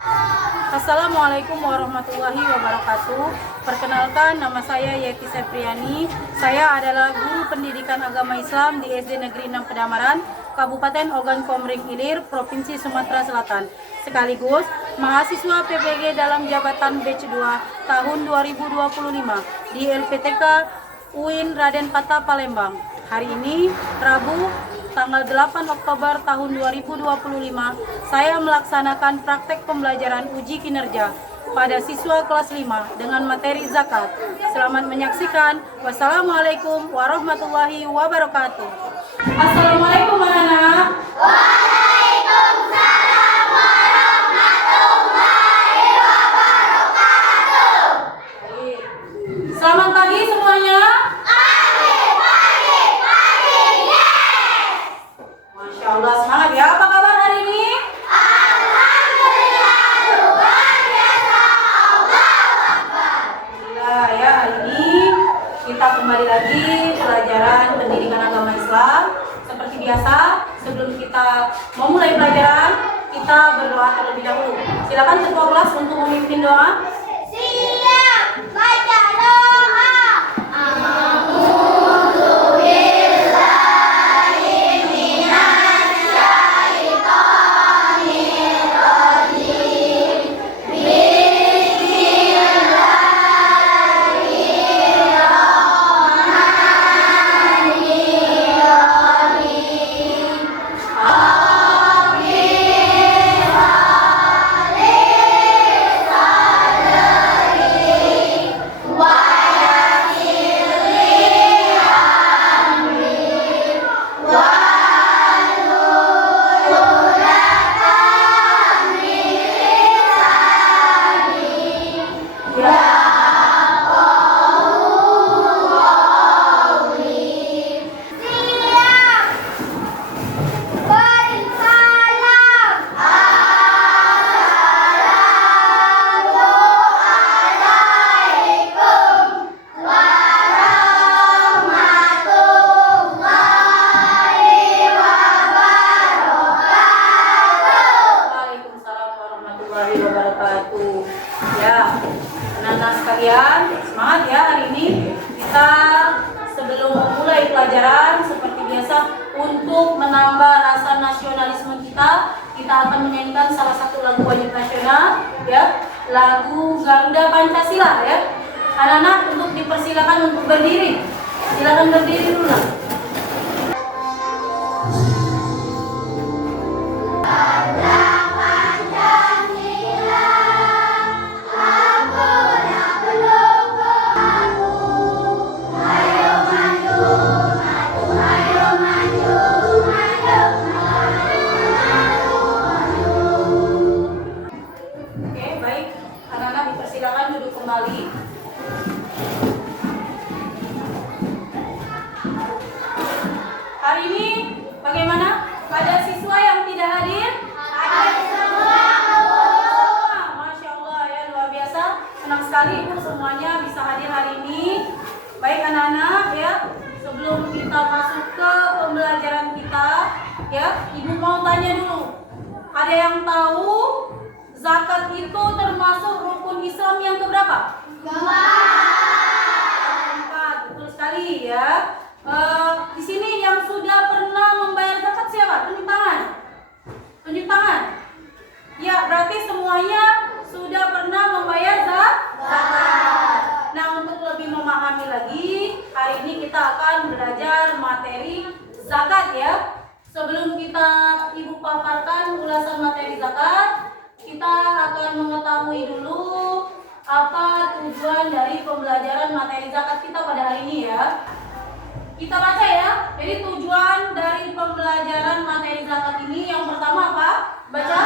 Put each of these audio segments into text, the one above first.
Assalamualaikum warahmatullahi wabarakatuh. Perkenalkan, nama saya Yeti Septriani. Saya adalah guru pendidikan agama Islam di SD Negeri 6 Pedamaran, Kabupaten Ogan Komering Ilir, Provinsi Sumatera Selatan. Sekaligus mahasiswa PPG dalam jabatan batch 2 tahun 2025 di LPTK UIN Raden Patah Palembang. Hari ini, Rabu, tanggal 8 Oktober tahun 2025, saya melaksanakan praktek pembelajaran uji kinerja pada siswa kelas 5 dengan materi zakat. Selamat menyaksikan. Wassalamualaikum warahmatullahi wabarakatuh. Assalamualaikum anak-anak. Waalaikumsalam warahmatullahi wabarakatuh. Selamat pagi semuanya. Masya Allah, semangat ya. Apa kabar hari ini? Alhamdulillah, luar biasa. Alhamdulillah ya, hari ini kita kembali lagi pelajaran pendidikan agama Islam. Seperti biasa, sebelum kita memulai pelajaran, kita berdoa terlebih dahulu. Silakan ketua kelas untuk memimpin doa. Siap, baca doa. Waalaikumsalam warahmatullahi wabarakatuh. Ya, anak-anak sekalian, semangat ya hari ini. Kita sebelum memulai pelajaran seperti biasa untuk menambah rasa nasionalisme kita akan menyanyikan salah satu lagu wajib nasional ya, lagu Garuda Pancasila ya. Anak-anak untuk dipersilakan untuk berdiri. Silakan berdiri dulu lah. Oke, baik. Anak-anak dipersilakan duduk kembali. Hari ini bagaimana? Ada siswa yang tidak hadir? Masya Allah ya, luar biasa. Senang sekali Ibu semuanya bisa hadir hari ini. Baik anak-anak ya, sebelum kita masuk ke pembelajaran kita ya, Ibu mau tanya dulu. Ada yang tahu zakat itu termasuk rukun Islam yang keberapa? Keempat, betul sekali ya. Di sini yang sudah pernah membayar zakat siapa? Tunjuk tangan. Tunjuk tangan. Ya, berarti semuanya sudah pernah membayar zakat. Nah, untuk lebih memahami lagi, hari ini kita akan belajar materi zakat ya. Sebelum Ibu paparkan ulasan materi zakat, kita akan mengetahui dulu apa tujuan dari pembelajaran materi zakat kita pada hari ini ya. Kita baca ya. Jadi tujuan dari pembelajaran materi zakat ini yang pertama apa? Baca.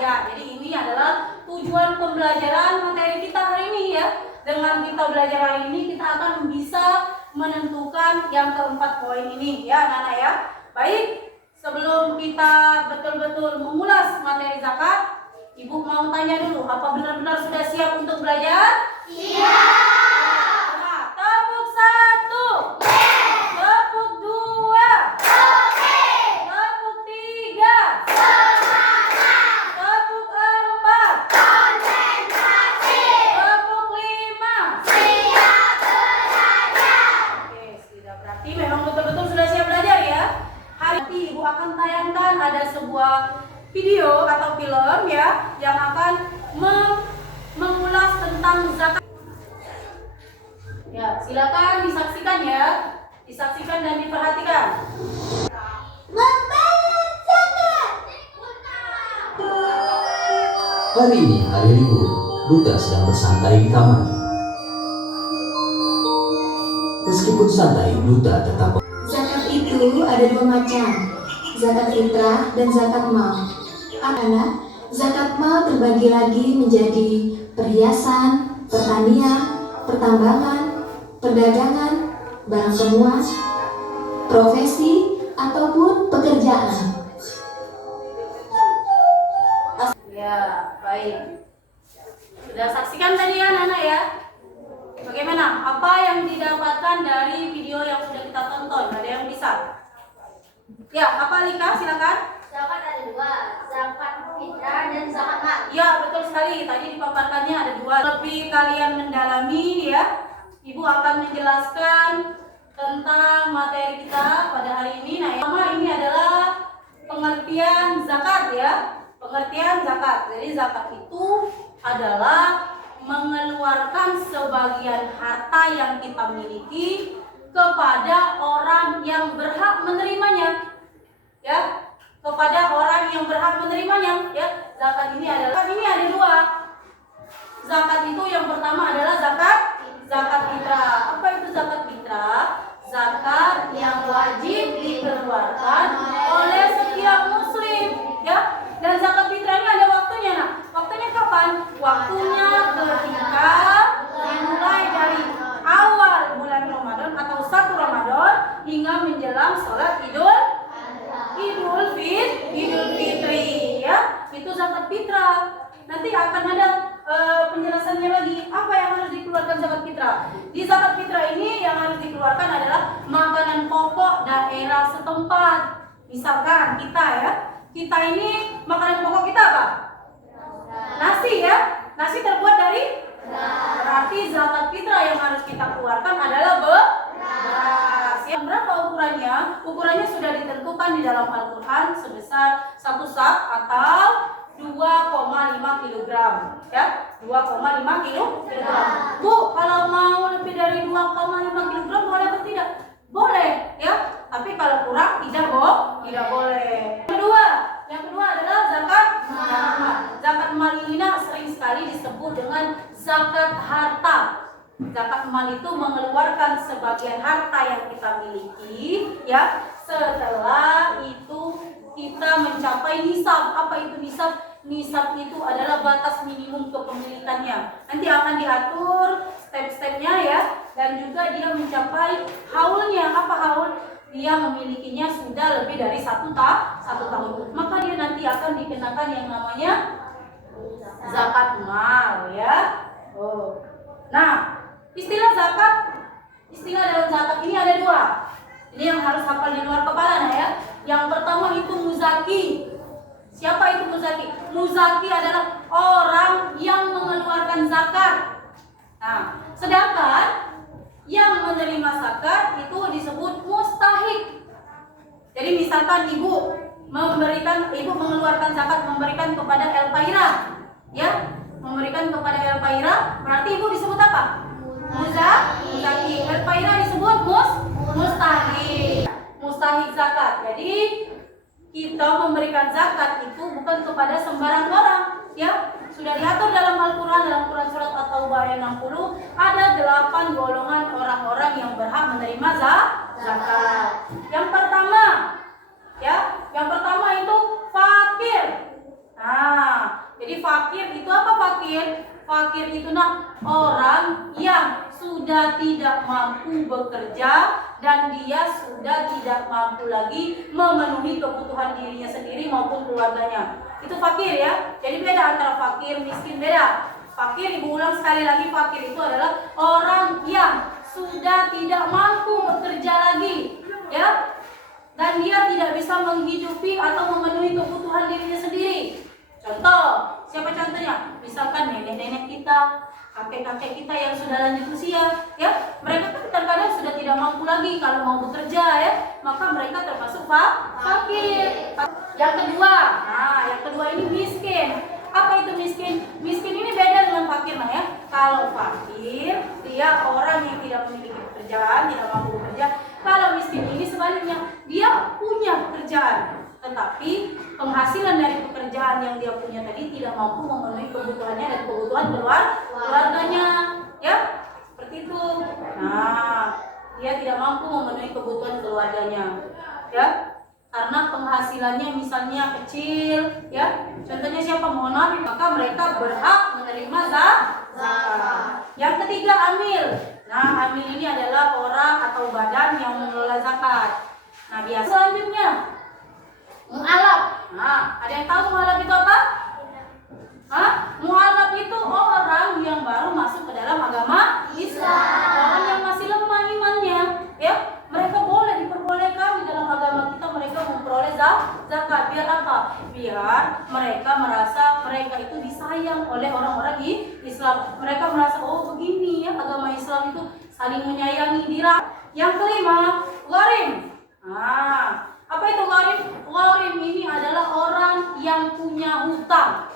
Ya, jadi ini adalah tujuan pembelajaran materi kita hari ini ya. Dengan kita belajar hari ini, kita akan bisa menentukan yang keempat poin ini ya anak-anak ya. Baik, sebelum kita betul-betul mengulas materi zakat, Ibu mau tanya dulu, apa benar-benar sudah siap untuk belajar? Siap. Nah, tepuk satu, tepuk dua. memang betul-betul sudah siap belajar ya. Hari ini Ibu akan tayangkan ada sebuah video atau film ya yang akan mengulas tentang zakat. Ya, silakan disaksikan ya. Disaksikan dan diperhatikan. Hari ini hari libur, Duta sedang bersantai di kamarnya. Meskipun santai, Duta tetap. Zakat itu ada dua macam, zakat fitrah dan zakat mal. Anak, zakat mal terbagi lagi menjadi perhiasan, pertanian, pertambangan, perdagangan, barang temuan, profesi, ataupun pekerjaan. Ya, baik. Sudah saksikan tadi ya anak-anak ya. Bagaimana? Apa yang didapatkan dari video yang sudah kita tonton? Ada yang bisa? Ya, apa Lika? Silakan. Zakat ada dua, zakat fitrah dan zakat mal. Ya, betul sekali. Tadi dipaparkannya ada dua. Lebih kalian mendalami ya. Ibu akan menjelaskan tentang materi kita pada hari ini. Nah, yang pertama ini adalah pengertian zakat ya. Pengertian zakat. Jadi zakat itu adalah mengeluarkan sebagian harta yang kita miliki kepada orang yang berhak menerimanya. Ya, kepada orang yang berhak menerimanya ya. Zakat ini ada dua. Zakat itu yang pertama adalah zakat fitrah. Apa itu zakat fitrah? Zakat yang wajib dikeluarkan oleh setiap muslim ya. Dan zakat fitrah ini ada waktunya. Nah, waktunya kapan? Waktunya ketika dimulai dari awal bulan Ramadan atau 1 Ramadan hingga menjelang sholat Idul Fitri ya. Itu zakat fitrah. Nanti akan ada penjelasannya lagi apa yang harus dikeluarkan zakat fitrah. Di zakat fitrah ini yang harus dikeluarkan adalah makanan pokok daerah setempat. Misalkan kita ini makanan pokok kita apa? Nasi ya. Nasi terbuat dari berarti zakat fitrah yang harus kita keluarkan adalah beras. Yang berapa ukurannya? Ukurannya sudah ditentukan di dalam Al-Quran sebesar 1 sak atau 2,5 kg ya. 2,5 kg. Bu, kalau mau lebih dari 2,5 kg boleh atau tidak? Boleh ya. Tapi kalau kurang tidak boleh. Yang kedua adalah zakat mal. Zakat mal ini sering sekali disebut dengan zakat harta. Zakat mal itu mengeluarkan sebagian harta yang kita miliki ya. Setelah itu kita mencapai nisab. Apa itu nisab? Nisab itu adalah batas minimum kepemilikannya. Nanti akan diatur step-stepnya ya. Dan juga dia mencapai haulnya. Apa haul? Dia memilikinya sudah lebih dari 1 tahun. Maka dia nanti akan dikenakan yang namanya zakat mal ya. Nah, istilah dalam zakat ini ada dua. Ini yang harus hafal di luar kepala ya. Yang pertama itu muzaki. Siapa itu muzaki? Muzaki adalah orang yang mengeluarkan zakat. Nah, sedangkan yang menerima zakat itu disebut mustahik. Jadi misalkan ibu mengeluarkan zakat, memberikan kepada El Paira, ya, memberikan kepada El Paira, berarti ibu disebut apa? Muzaki. El Paira disebut mustahik. Mustahik zakat. Jadi kita memberikan zakat itu bukan kepada sembarang orang, ya. Sudah diatur dalam Al-Quran, dalam Quran surat At-Taubah ayat 60, ada 8 golongan orang-orang yang berhak menerima zakat. Yang pertama itu fakir. Nah, jadi fakir itu apa fakir? Fakir itu orang yang sudah tidak mampu bekerja dan dia sudah tidak mampu lagi memenuhi kebutuhan dirinya sendiri maupun keluarganya. Itu fakir ya. Jadi beda antara fakir, miskin, beda. Fakir, ibu ulang sekali lagi, fakir itu adalah orang yang sudah tidak mampu bekerja lagi, ya. Dan dia tidak bisa menghidupi atau memenuhi kebutuhan dirinya sendiri. Contoh, siapa contohnya? Misalkan nenek-nenek kita, kakek-kakek kita yang sudah lanjut usia, ya. Mereka kan terkadang sudah tidak mampu lagi kalau mau bekerja ya, maka mereka termasuk fakir. Yang kedua ini miskin. Apa itu miskin? Miskin ini beda dengan fakir nah ya. Kalau fakir dia orang yang tidak memiliki pekerjaan, tidak mampu bekerja. Kalau miskin ini sebaliknya, dia punya pekerjaan, tetapi penghasilan dari pekerjaan yang dia punya tadi tidak mampu memenuhi kebutuhannya dan kebutuhan keluarganya, ya seperti itu. Nah, dia tidak mampu memenuhi kebutuhan keluarganya, ya, karena penghasilannya misalnya kecil, ya. Contohnya siapa? Mohon maaf, maka mereka berhak menerima zakat. Yang ketiga, amil. Nah, amil ini adalah orang atau badan yang mengelola zakat. Nah, biasa selanjutnya mu'alaf. Nah, ada yang tahu mu'alaf itu apa? Mu'alaf itu orang yang baru masuk ke dalam agama Islam. Orang yang masih lemah imannya, ya. Mereka diperbolehkan di dalam agama kita mereka memperoleh zakat. Biar apa? Biar mereka merasa mereka itu disayang oleh orang-orang di Islam. Mereka merasa, oh begini ya agama Islam itu saling menyayangi diri. Yang kelima, gharim. Nah, apa itu gharim? Gharim ini adalah orang yang punya hutang.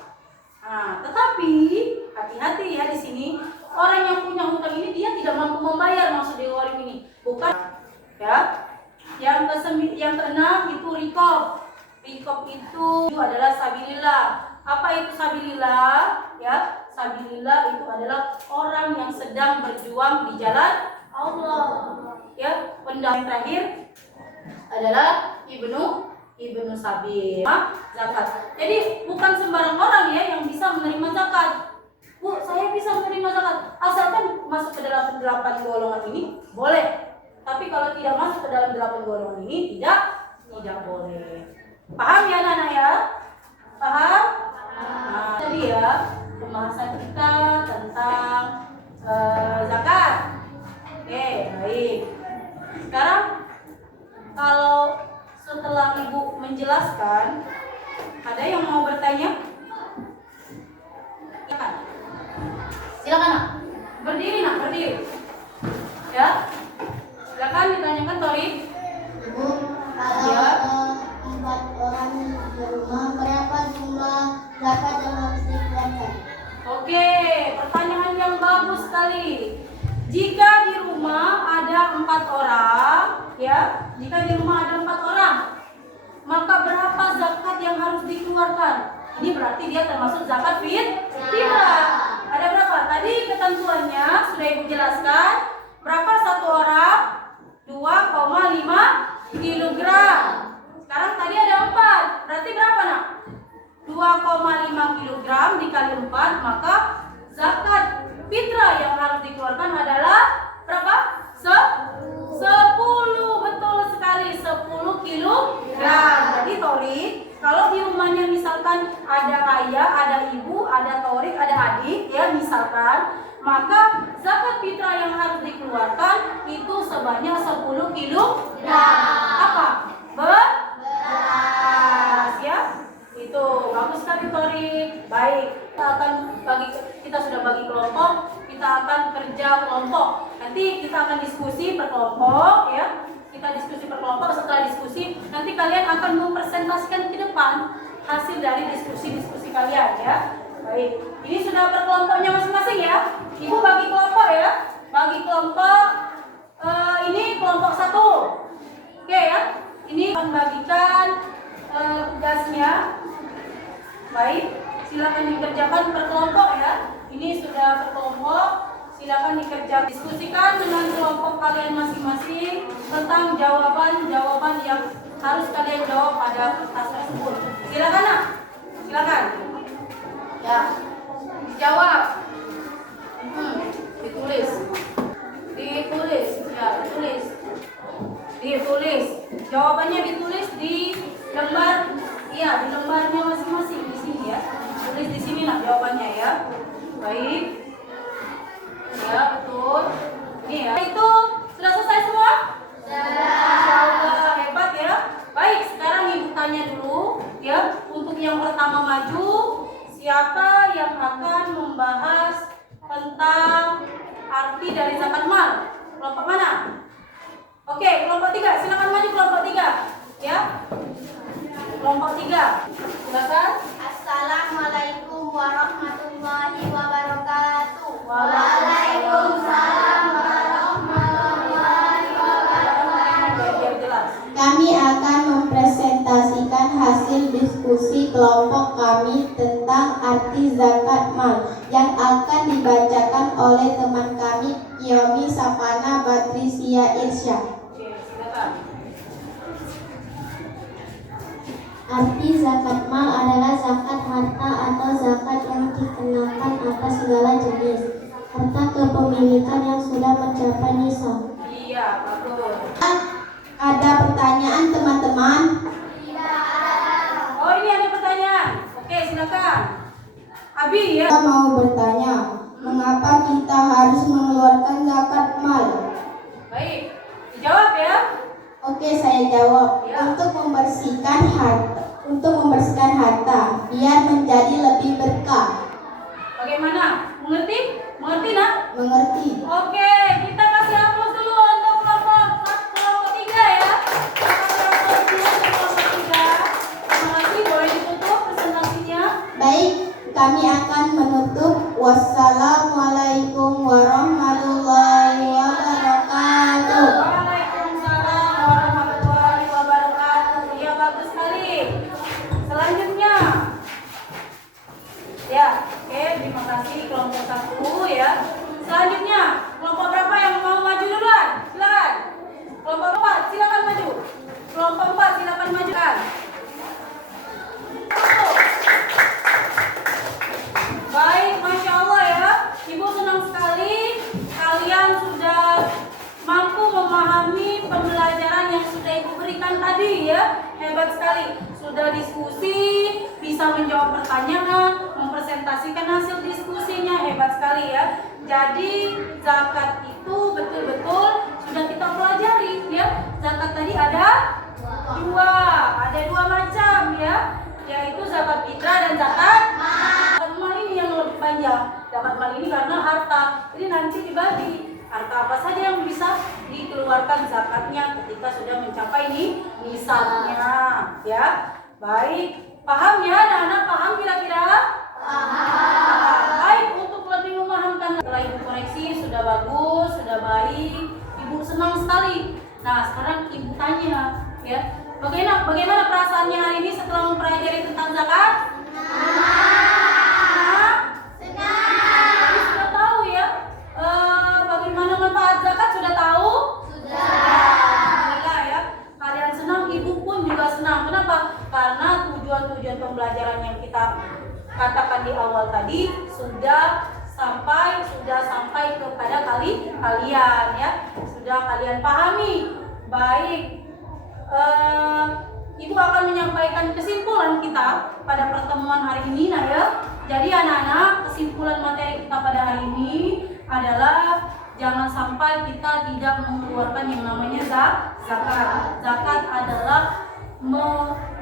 Nah, tetapi hati-hati ya di sini. Orang yang punya hutang ini dia tidak mampu membayar, maksud dari gharim ini. Bukan ya. Yang keenam itu rikob. Rikob itu adalah sabilillah. Apa itu sabilillah? Ya, sabilillah itu adalah orang yang sedang berjuang di jalan Allah. Ya, pendamping terakhir adalah ibnu sabil. Zakat. Jadi bukan sembarang orang ya yang bisa menerima zakat. Bu, saya bisa menerima zakat asalkan masuk ke dalam 8 golongan ini boleh. Tapi kalau tidak masuk ke dalam 8 golongan ini tidak boleh. Paham ya anak-anak ya? Paham? Nah, tadi ya pembahasan kita tentang zakat. Oke, baik. Sekarang kalau setelah Ibu menjelaskan, ada yang mau bertanya? Silakan nak. Berdiri nak, berdiri. Ya. Silakan ditanyakan Tori. Ibu, kalau ada 4 orang di rumah, berapa jumlah zakat yang harus dikeluarkan? Oke, pertanyaan yang bagus sekali. Jika di rumah ada 4 orang, ya, jika di rumah ada 4 orang, maka berapa zakat yang harus dikeluarkan? Ini berarti dia termasuk zakat fitrah. Ada berapa? Tadi ketentuannya sudah Ibu jelaskan. Berapa satu orang? 2,5 kilogram. Sekarang tadi ada 4. Berarti berapa nak? 2,5 kilogram dikali 4, maka zakat fitrah yang harus dikeluarkan adalah berapa? 10. Betul sekali, 10 kilogram. Jadi Tori, kalau di rumahnya misalkan ada ayah, ada ibu, ada Torik, ada adik, ya misalkan, maka zakat fitrah yang harus dikeluarkan itu sebanyak 10 kilogram. Apa? Beras, ya. Itu bagus sekali Tori. Baik, kita sudah bagi kelompok, kita akan kerja kelompok. Nanti kita akan diskusi per kelompok, ya. Kita diskusi per kelompok. Setelah diskusi, nanti kalian akan mempresentasikan ke depan hasil dari diskusi kalian, ya. Baik, ini sudah per kelompoknya masing-masing ya. Ibu bagi kelompok ya. Bagi kelompok ini kelompok 1. Oke ya. Ini akan bagikan tugasnya. Baik, silakan dikerjakan per kelompok ya. Ini sudah per kelompok. Silakan dikerjakan. Diskusikan dengan kelompok kalian masing-masing tentang jawaban-jawaban yang harus kalian jawab pada kertas tersebut. Silakan nak. Silakan. Ya, dijawab. Ditulis. Ya, ditulis. Jawabannya ditulis di lembar, iya, di lembarnya masing-masing di sini ya. Tulis di sini lah jawabannya ya. Baik. Ya, betul. Ini ya. Itu sudah selesai semua? Masya Allah, hebat ya. Baik, sekarang Ibu tanya dulu ya. Untuk yang pertama maju, siapa yang akan membahas tentang arti dari zakat mal? Kelompok mana? Oke, kelompok 3. Silakan maju kelompok 3. Ya. Kelompok 3. Silakan. Assalamualaikum warahmatullahi wabarakatuh. Waalaikumsalam warahmatullahi wabarakatuh. Biar jelas. Kami akan mempresentasikan hasil diskusi kelompok kami tentang arti zakat mal yang akan dibacakan oleh teman kami Kiyomi Sapana Batrisia Irsyad. Oke, silakan. Arti zakat mal adalah zakat harta atau zakat yang dikenakan atas segala jenis harta kepemilikan yang sudah mencapai nisab. Iya, bagus. Ada pertanyaan teman-teman? Oh, ini ada pertanyaan. Oke, silakan. Abi ya. Kita mau bertanya, mengapa kita harus mengeluarkan zakat mal? Baik. Dijawab ya. Oke, saya jawab. Ya. Untuk membersihkan harta, biar menjadi lebih berkah. Bagaimana? Mengerti? Mengerti nak? Mengerti? Oke, kita kasih aplaus dulu untuk kelompok 3 ya. Kelompok 2 untuk kelompok 3. Terima kasih, boleh ditutup presentasinya. Baik, kami akan menutup. Wassalamualaikum warahmatullahi wabarakatuh. Waalaikumsalam warahmatullahi wabarakatuh. Ya, bagus sekali. Selanjutnya. Ya, oke, terima kasih kelompok 1 ya. Selanjutnya, kelompok berapa yang mau maju duluan? Silakan. Kelompok 4, silakan maju. Kelompok 4, silakan majukan. Baik, Masya Allah ya. Ibu senang sekali kalian sudah mampu memahami pembelajaran yang sudah Ibu berikan tadi ya. Hebat sekali. Sudah diskusi, bisa menjawab pertanyaan, mempresentasikan hasil diskusinya. Hebat sekali ya. Jadi zakat itu betul-betul sudah kita pelajari ya. Zakat tadi ada dua macam ya, yaitu zakat fitrah dan zakat mal. Ini yang lebih panjang. Zakat mal ini karena harta. Jadi nanti dibagi harta apa saja yang bisa dikeluarkan zakatnya ketika sudah mencapai nisabnya ya. Baik, paham ya anak-anak? Paham kira-kira? Paham. Baik, untuk lebih memahamkan setelah Ibu koreksi sudah bagus, sudah baik. Ibu senang sekali. Nah, sekarang Ibu tanya ya. Bagaimana perasaannya hari ini setelah mempelajari tentang zakat? Jadi sudah tahu ya. Bagaimana manfaat zakat sudah tahu? Sudah. Alhamdulillah ya. Kalian senang, Ibu pun juga senang. Kenapa? Karena tujuan-tujuan pembelajaran yang kita katakan di awal tadi sudah sampai kepada kalian ya. Sudah kalian pahami. Baik. Ibu akan menyampaikan kesimpulan kita pada pertemuan hari ini nah ya. Jadi anak-anak, kesimpulan materi kita pada hari ini adalah jangan sampai kita tidak mengeluarkan yang namanya zakat. Zakat adalah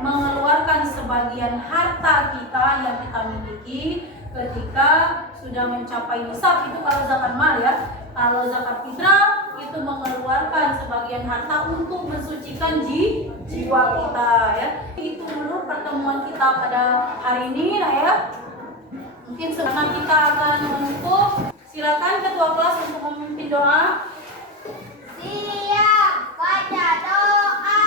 mengeluarkan sebagian harta kita yang kita miliki ketika sudah mencapai nisab. Itu kalau zakat mal ya. Kalau zakat fitrah itu mengeluarkan sebagian harta untuk mensucikan jiwa kita ya. Itu dulu pertemuan kita pada hari ini nah ya. Mungkin sekarang kita akan menutup. Silakan ketua kelas untuk memimpin doa. Siap, baca doa.